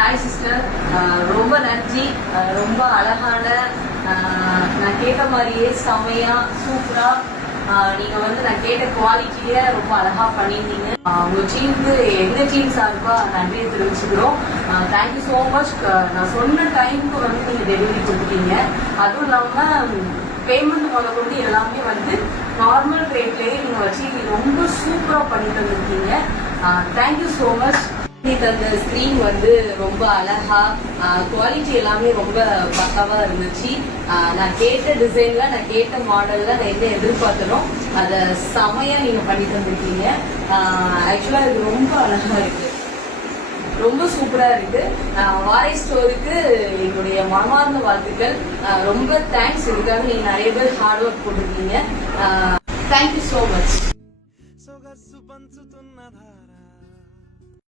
Hi sister, ரொம்ப நன்றி. ரொம்ப அழகான நான் கேட்ட மாதிரியே செமையா சூப்பரா நீங்க வந்து நான் கேட்ட குவாலிட்டிய ரொம்ப அழகா பண்ணியிருந்தீங்க. உங்க டீமுக்கு எங்க டீம் சார்பா நன்றியை தெரிவிச்சுக்கிறோம். Thank you so much. நான் சொன்ன டைமுக்கு வந்து நீங்க டெலிவரி கொடுத்துட்டீங்க. அதுவும் இல்லாம பேமெண்ட் முதல் கொண்டு எல்லாமே வந்து நார்மல் ரேட்லேயே நீங்க வச்சு ரொம்ப சூப்பரா பண்ணி தந்துருக்கீங்க. Thank you so much. அந்த ஸ்க்ரீன் வந்து ரொம்ப அழகா குவாலிட்டி எல்லாமே ரொம்ப பக்காவா இருந்துச்சு. நான் கேட்ட டிசைன்ல நான் கேட்ட மாடல்ல நான் என்ன எதிர்பார்த்தனோ அதை செமையா நீங்க பண்ணி தந்திருக்கீங்க. ஆக்சுவலா இது ரொம்ப அழகா இருக்கு, ரொம்ப சூப்பரா இருக்கு. வாரை ஸ்டோருக்கு என்னுடைய மனமார்ந்த வாழ்த்துக்கள். ரொம்ப தேங்க்ஸ். இதுக்காக நீங்க நிறைய பேர் ஹார்ட் ஒர்க் போட்டிருக்கீங்க. Thank you so much.